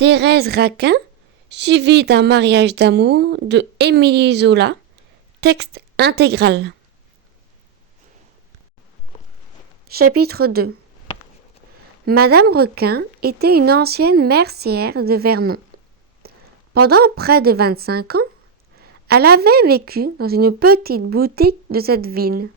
Thérèse Raquin, suivie d'un mariage d'amour de Émilie Zola, texte intégral. Chapitre 2. Madame Requin était une ancienne mercière de Vernon. Pendant près de 25 ans, elle avait vécu dans une petite boutique de cette ville.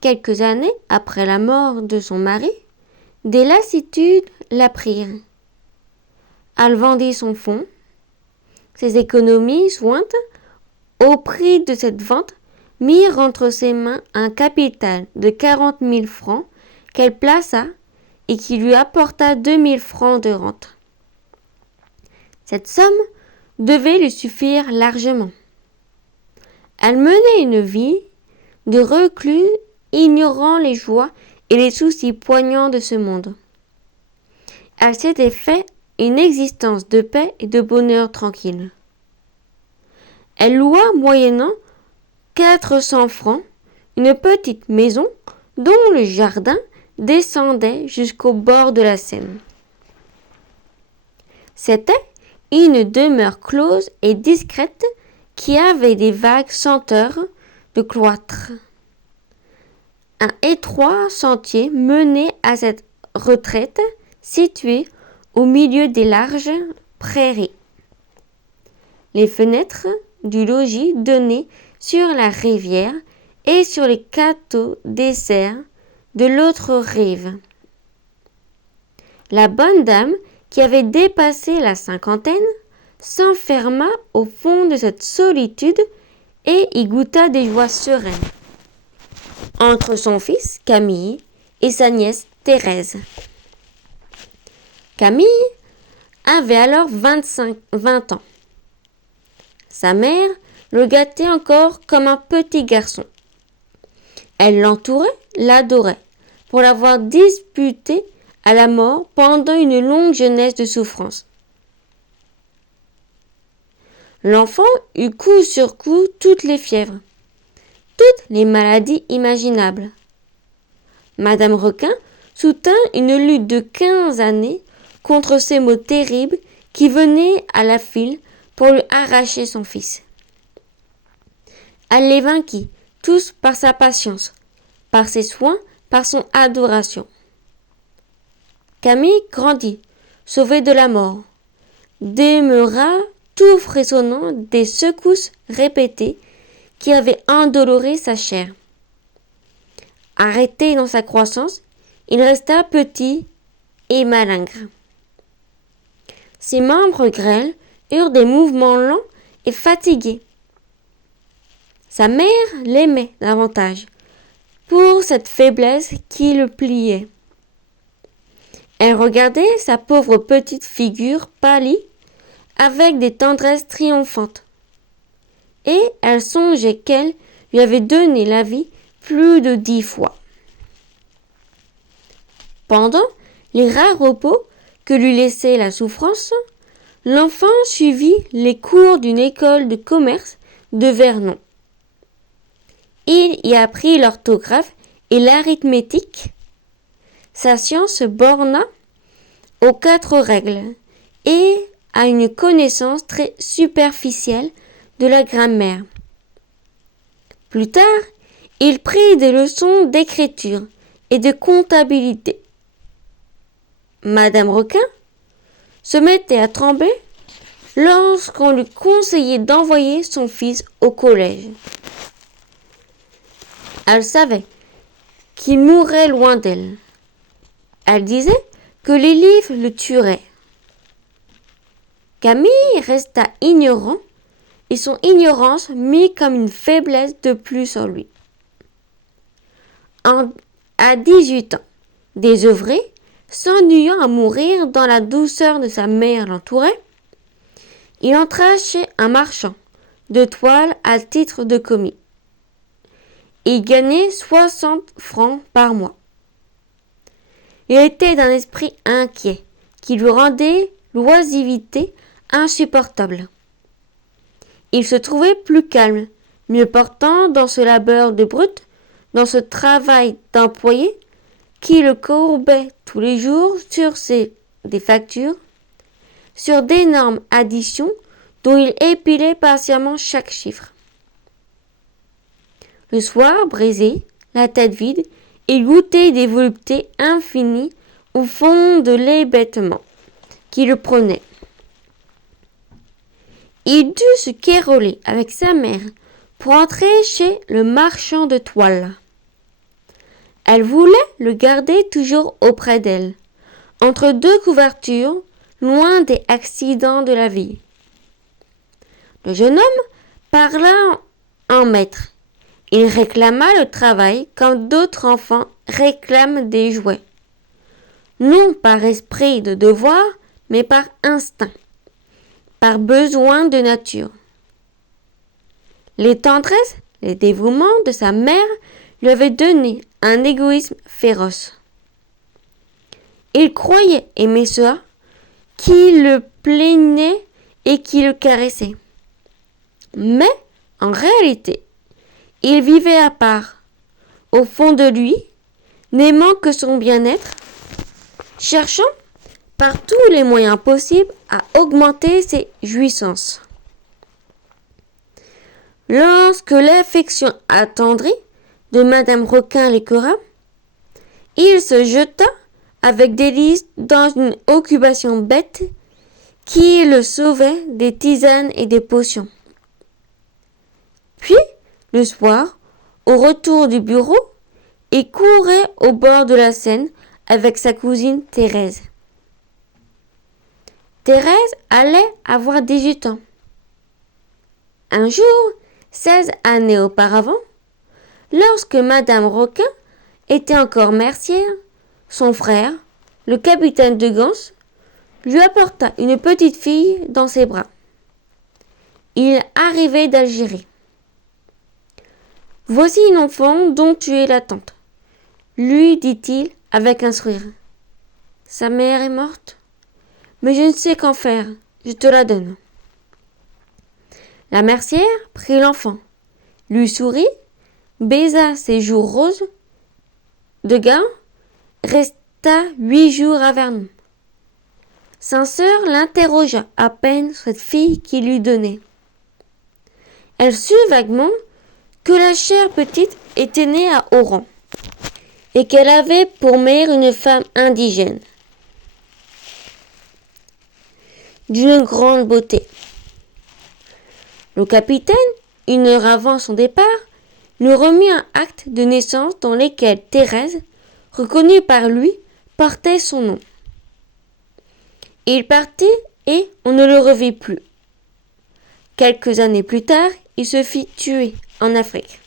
Quelques années après la mort de son mari, des lassitudes la prirent. Elle vendit son fonds, ses économies jointes au prix de cette vente mirent entre ses mains un capital de 40 000 francs qu'elle plaça et qui lui apporta 2 000 francs de rente. Cette somme devait lui suffire largement. Elle menait une vie de reclus, ignorant les joies et les soucis poignants de ce monde. Elle s'était fait une existence de paix et de bonheur tranquille. Elle loua moyennant 400 francs une petite maison dont le jardin descendait jusqu'au bord de la Seine. C'était une demeure close et discrète qui avait des vagues senteurs de cloître. Un étroit sentier menait à cette retraite située au milieu des larges prairies. Les fenêtres du logis donnaient sur la rivière et sur les cateaux déserts de l'autre rive. La bonne dame, qui avait dépassé la cinquantaine, s'enferma au fond de cette solitude et y goûta des joies sereines, entre son fils Camille et sa nièce Thérèse. Camille avait alors 20 ans. Sa mère le gâtait encore comme un petit garçon. Elle l'entourait, l'adorait, pour l'avoir disputé à la mort pendant une longue jeunesse de souffrance. L'enfant eut coup sur coup toutes les fièvres, toutes les maladies imaginables. Madame Requin soutint une lutte de 15 années contre ces maux terribles qui venaient à la file pour lui arracher son fils. Elle les vainquit, tous par sa patience, par ses soins, par son adoration. Camille grandit, sauvé de la mort, demeura tout frissonnant des secousses répétées qui avaient endoloré sa chair. Arrêté dans sa croissance, il resta petit et malingre. Ses membres grêles eurent des mouvements lents et fatigués. Sa mère l'aimait davantage pour cette faiblesse qui le pliait. Elle regardait sa pauvre petite figure pâlie avec des tendresses triomphantes. Et elle songeait qu'elle lui avait donné la vie plus de 10 fois. Pendant les rares repos que lui laissait la souffrance, l'enfant suivit les cours d'une école de commerce de Vernon. Il y apprit l'orthographe et l'arithmétique. Sa science se borna aux 4 règles et à une connaissance très superficielle de la grammaire. Plus tard, il prit des leçons d'écriture et de comptabilité. Madame Requin se mettait à trembler lorsqu'on lui conseillait d'envoyer son fils au collège. Elle savait qu'il mourrait loin d'elle. Elle disait que les livres le tueraient. Camille resta ignorant et son ignorance mit comme une faiblesse de plus en lui. À 18 ans, désœuvré, s'ennuyant à mourir dans la douceur de sa mère l'entourait, il entra chez un marchand de toile à titre de commis. Il gagnait 60 francs par mois. Il était d'un esprit inquiet qui lui rendait l'oisiveté insupportable. Il se trouvait plus calme, mieux portant dans ce labeur de brute, dans ce travail d'employé qui le courbait tous les jours sur des factures, sur d'énormes additions dont il épilait patiemment chaque chiffre. Le soir, brisé, la tête vide, il goûtait des voluptés infinies au fond de l'hébétement qui le prenait. Il dut se quéroler avec sa mère pour entrer chez le marchand de toile. Elle voulait le garder toujours auprès d'elle, entre deux couvertures, loin des accidents de la vie. Le jeune homme parla en maître. Il réclama le travail comme d'autres enfants réclament des jouets. Non par esprit de devoir, mais par instinct, par besoin de nature. Les tendresses, les dévouements de sa mère lui avaient donné un égoïsme féroce. Il croyait aimer ceux qui le plaignaient et qui le caressaient. Mais, en réalité, il vivait à part, au fond de lui, n'aimant que son bien-être, cherchant par tous les moyens possibles à augmenter ses jouissances. Lorsque l'affection attendrie de Madame Requin l'écœura, il se jeta avec délice dans une occupation bête qui le sauvait des tisanes et des potions. Puis, le soir, au retour du bureau, il courait au bord de la Seine avec sa cousine Thérèse. Thérèse allait avoir 18 ans. Un jour, 16 années auparavant, lorsque Madame Requin était encore mercière, son frère, le capitaine de Gans, lui apporta une petite fille dans ses bras. Il arrivait d'Algérie. « Voici une enfant dont tu es la tante, » lui dit-il avec un sourire. « Sa mère est morte, mais je ne sais qu'en faire, je te la donne. » La mercière prit l'enfant, lui sourit, baisa ses joues roses de Gand, resta 8 jours à Vernon. Sa sœur l'interrogea à peine cette fille qu'il lui donnait. Elle sut vaguement que la chère petite était née à Oran et qu'elle avait pour mère une femme indigène d'une grande beauté. Le capitaine, une heure avant son départ, lui remit un acte de naissance dans lequel Thérèse, reconnue par lui, portait son nom. Il partit et on ne le revit plus. Quelques années plus tard, il se fit tuer en Afrique.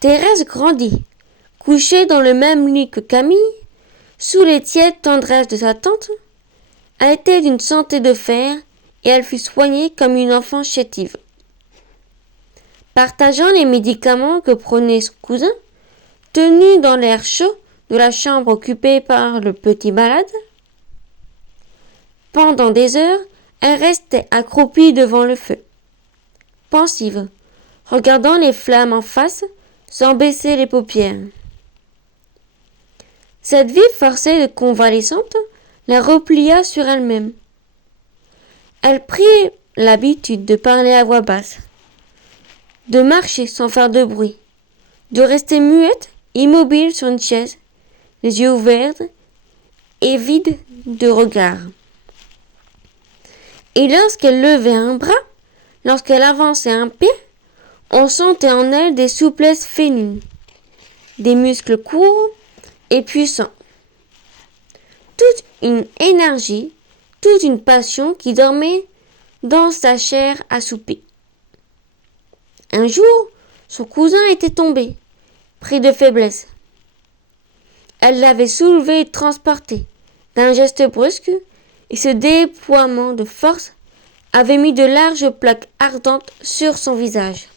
Thérèse grandit, couchée dans le même lit que Camille, sous les tièdes tendresses de sa tante. Elle était d'une santé de fer et elle fut soignée comme une enfant chétive. Partageant les médicaments que prenait son cousin, tenue dans l'air chaud de la chambre occupée par le petit malade, pendant des heures, elle restait accroupie devant le feu, pensive, regardant les flammes en face, sans baisser les paupières. Cette vie forcée de convalescente la replia sur elle-même. Elle prit l'habitude de parler à voix basse, de marcher sans faire de bruit, de rester muette, immobile sur une chaise, les yeux ouverts et vides de regard. Et lorsqu'elle levait un bras, lorsqu'elle avançait un pied, on sentait en elle des souplesses féminines, des muscles courts et puissants. Toute une énergie, toute une passion qui dormait dans sa chair assoupie. Un jour, son cousin était tombé, pris de faiblesse. Elle l'avait soulevé et transporté d'un geste brusque, et ce déploiement de force avait mis de larges plaques ardentes sur son visage.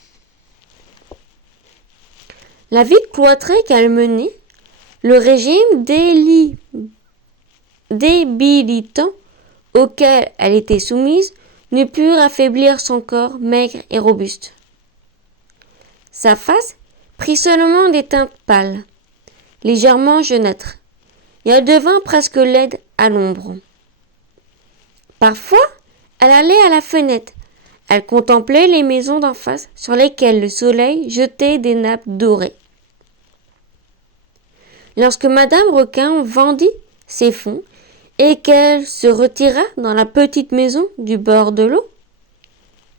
La vie cloîtrée qu'elle menait, le régime débilitant auquel elle était soumise, ne purent affaiblir son corps maigre et robuste. Sa face prit seulement des teintes pâles, légèrement jaunâtres, et elle devint presque laide à l'ombre. Parfois, elle allait à la fenêtre. Elle contemplait les maisons d'en face sur lesquelles le soleil jetait des nappes dorées. Lorsque Madame Requin vendit ses fonds et qu'elle se retira dans la petite maison du bord de l'eau,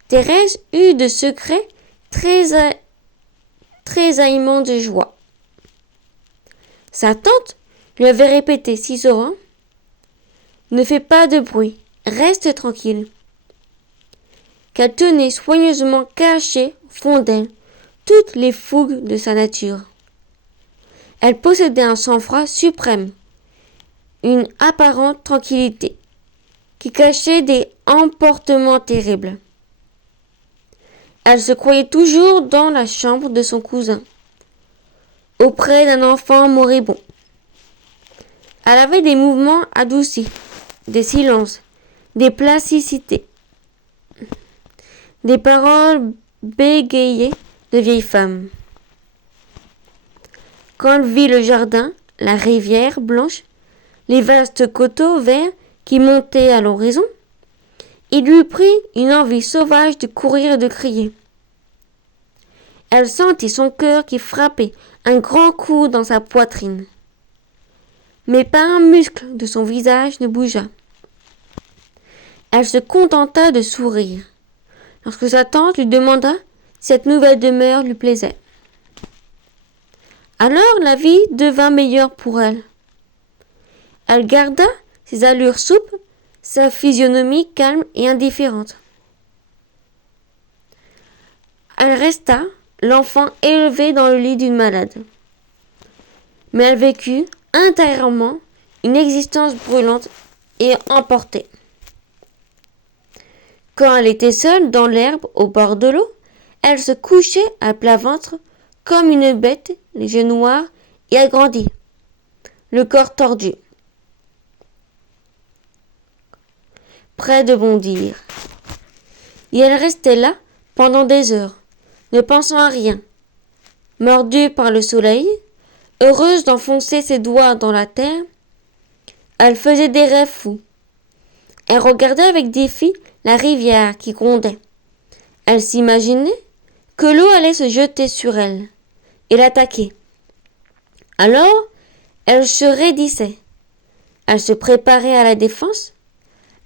Thérèse eut de secrets tressaillements de joie. Sa tante lui avait répété si souvent « Ne fais pas de bruit, reste tranquille », qu'elle tenait soigneusement cachées au fond d'elle toutes les fougues de sa nature. Elle possédait un sang-froid suprême, une apparente tranquillité, qui cachait des emportements terribles. Elle se croyait toujours dans la chambre de son cousin, auprès d'un enfant moribond. Elle avait des mouvements adoucis, des silences, des plasticités, des paroles bégayées de vieille femme. Quand elle vit le jardin, la rivière blanche, les vastes coteaux verts qui montaient à l'horizon, il lui prit une envie sauvage de courir et de crier. Elle sentit son cœur qui frappait un grand coup dans sa poitrine. Mais pas un muscle de son visage ne bougea. Elle se contenta de sourire, lorsque sa tante lui demanda si cette nouvelle demeure lui plaisait. Alors la vie devint meilleure pour elle. Elle garda ses allures souples, sa physionomie calme et indifférente. Elle resta l'enfant élevé dans le lit d'une malade. Mais elle vécut intérieurement une existence brûlante et emportée. Quand elle était seule dans l'herbe au bord de l'eau, elle se couchait à plat ventre comme une bête, les yeux noirs et agrandis, le corps tordu, près de bondir. Et elle restait là pendant des heures, ne pensant à rien, mordue par le soleil, heureuse d'enfoncer ses doigts dans la terre. Elle faisait des rêves fous. Elle regardait avec défi la rivière qui grondait. Elle s'imaginait que l'eau allait se jeter sur elle et l'attaquer. Alors, elle se raidissait. Elle se préparait à la défense.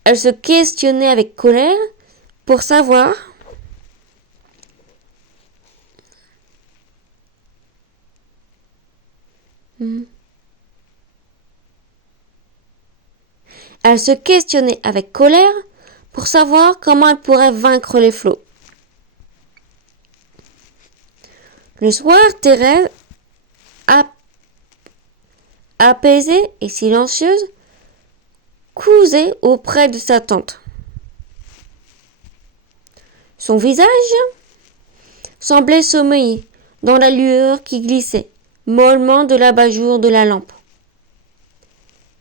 Elle se questionnait avec colère pour savoir Elle se questionnait avec colère pour savoir comment elle pourrait vaincre les flots. Le soir, Thérèse, apaisée et silencieuse, cousait auprès de sa tante. Son visage semblait sommeiller dans la lueur qui glissait mollement de l'abat-jour de la lampe.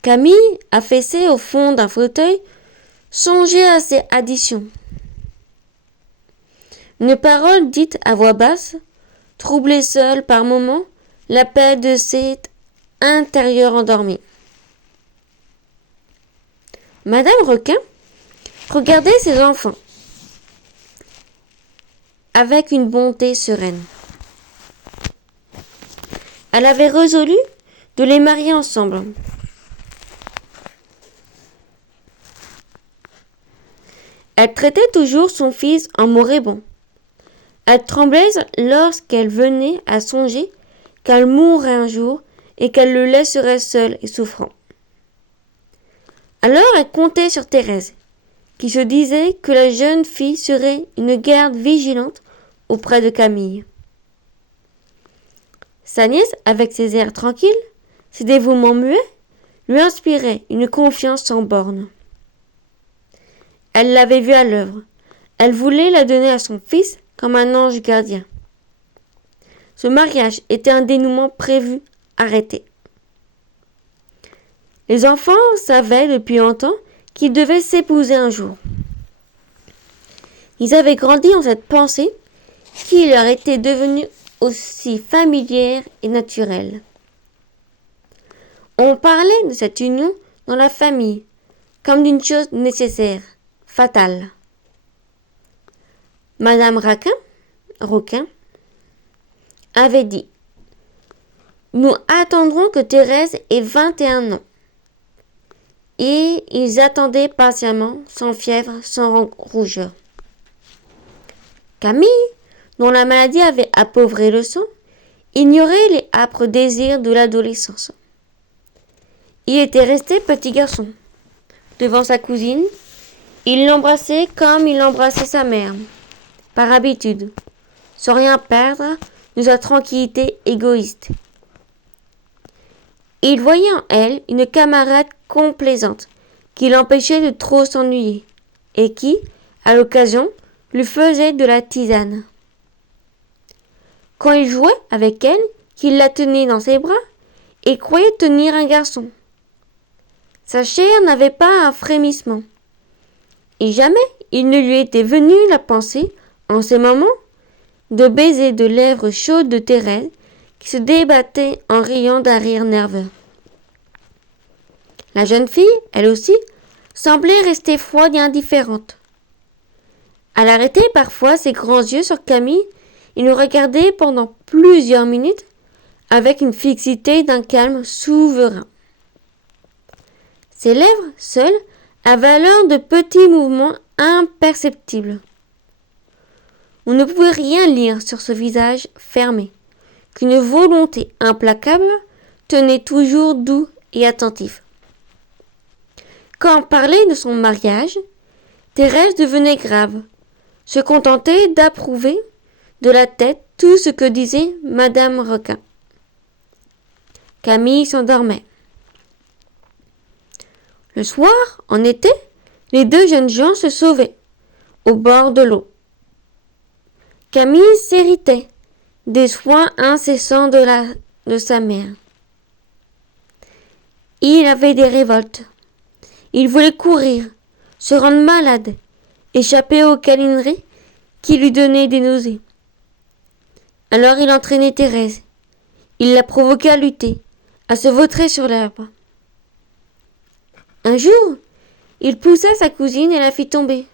Camille, affaissée au fond d'un fauteuil, songeait à ses additions. Une parole dite à voix basse troublait seule par moments la paix de cet intérieur endormi. Madame Requin regardait ses enfants avec une bonté sereine. Elle avait résolu de les marier ensemble. Elle traitait toujours son fils en moribond. Elle tremblait lorsqu'elle venait à songer qu'elle mourrait un jour et qu'elle le laisserait seul et souffrant. Alors elle comptait sur Thérèse, qui se disait que la jeune fille serait une garde vigilante auprès de Camille. Sa nièce, avec ses airs tranquilles, ses dévouements muets, lui inspirait une confiance sans bornes. Elle l'avait vue à l'œuvre. Elle voulait la donner à son fils comme un ange gardien. Ce mariage était un dénouement prévu, arrêté. Les enfants savaient depuis longtemps qu'ils devaient s'épouser un jour. Ils avaient grandi en cette pensée qui leur était devenue aussi familière et naturelle. On parlait de cette union dans la famille, comme d'une chose nécessaire, fatale. Madame Roquin, avait dit: nous attendrons que Thérèse ait 21 ans. Et ils attendaient patiemment, sans fièvre, sans rougeur. Camille, dont la maladie avait appauvré le sang, ignorait les âpres désirs de l'adolescence. Il était resté petit garçon. Devant sa cousine, il l'embrassait comme il embrassait sa mère, par habitude, sans rien perdre de sa tranquillité égoïste. Il voyait en elle une camarade complaisante qui l'empêchait de trop s'ennuyer et qui, à l'occasion, lui faisait de la tisane. Quand il jouait avec elle, qu'il la tenait dans ses bras et croyait tenir un garçon. Sa chair n'avait pas un frémissement. Et jamais il ne lui était venu la pensée, en ces moments, de baiser de lèvres chaudes de Thérèse qui se débattait en riant d'un rire nerveux. La jeune fille, elle aussi, semblait rester froide et indifférente. Elle arrêtait parfois ses grands yeux sur Camille et le regardait pendant plusieurs minutes avec une fixité d'un calme souverain. Ses lèvres, seules, avaient alors de petits mouvements imperceptibles. On ne pouvait rien lire sur ce visage fermé, qu'une volonté implacable tenait toujours doux et attentif. Quand on parlait de son mariage, Thérèse devenait grave, se contentait d'approuver de la tête tout ce que disait Madame Roquin. Camille s'endormait. Le soir, en été, les deux jeunes gens se sauvaient, au bord de l'eau. Camille s'héritait des soins incessants de sa mère. Il avait des révoltes. Il voulait courir, se rendre malade, échapper aux câlineries qui lui donnaient des nausées. Alors il entraînait Thérèse. Il la provoquait à lutter, à se vautrer sur l'arbre. Un jour, il poussa sa cousine et la fit tomber.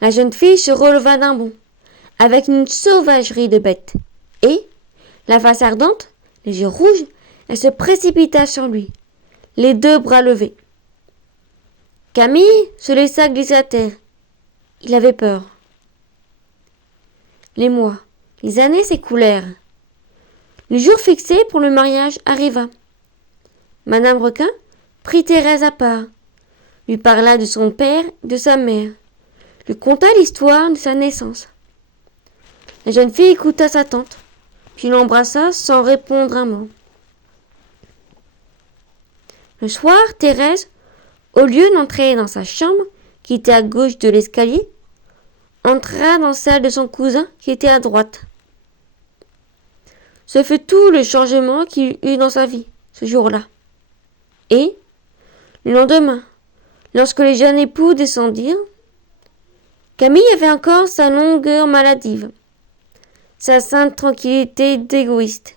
La jeune fille se releva d'un bond, avec une sauvagerie de bête, et, la face ardente, les yeux rouges, elle se précipita sur lui, les deux bras levés. Camille se laissa glisser à terre. Il avait peur. Les mois, les années s'écoulèrent. Le jour fixé pour le mariage arriva. Madame Roquin prit Thérèse à part, lui parla de son père et de sa mère, lui conta l'histoire de sa naissance. La jeune fille écouta sa tante, puis l'embrassa sans répondre un mot. Le soir, Thérèse, au lieu d'entrer dans sa chambre, qui était à gauche de l'escalier, entra dans celle de son cousin, qui était à droite. Ce fut tout le changement qu'il eut dans sa vie, ce jour-là. Et, le lendemain, lorsque les jeunes époux descendirent, Camille avait encore sa longueur maladive, sa sainte tranquillité d'égoïste.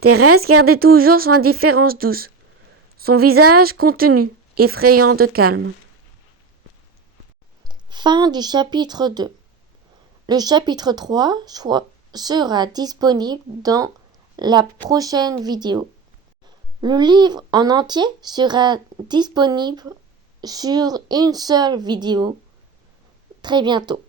Thérèse gardait toujours son indifférence douce, son visage contenu, effrayant de calme. Fin du chapitre 2. Le chapitre 3 sera disponible dans la prochaine vidéo. Le livre en entier sera disponible sur une seule vidéo très bientôt.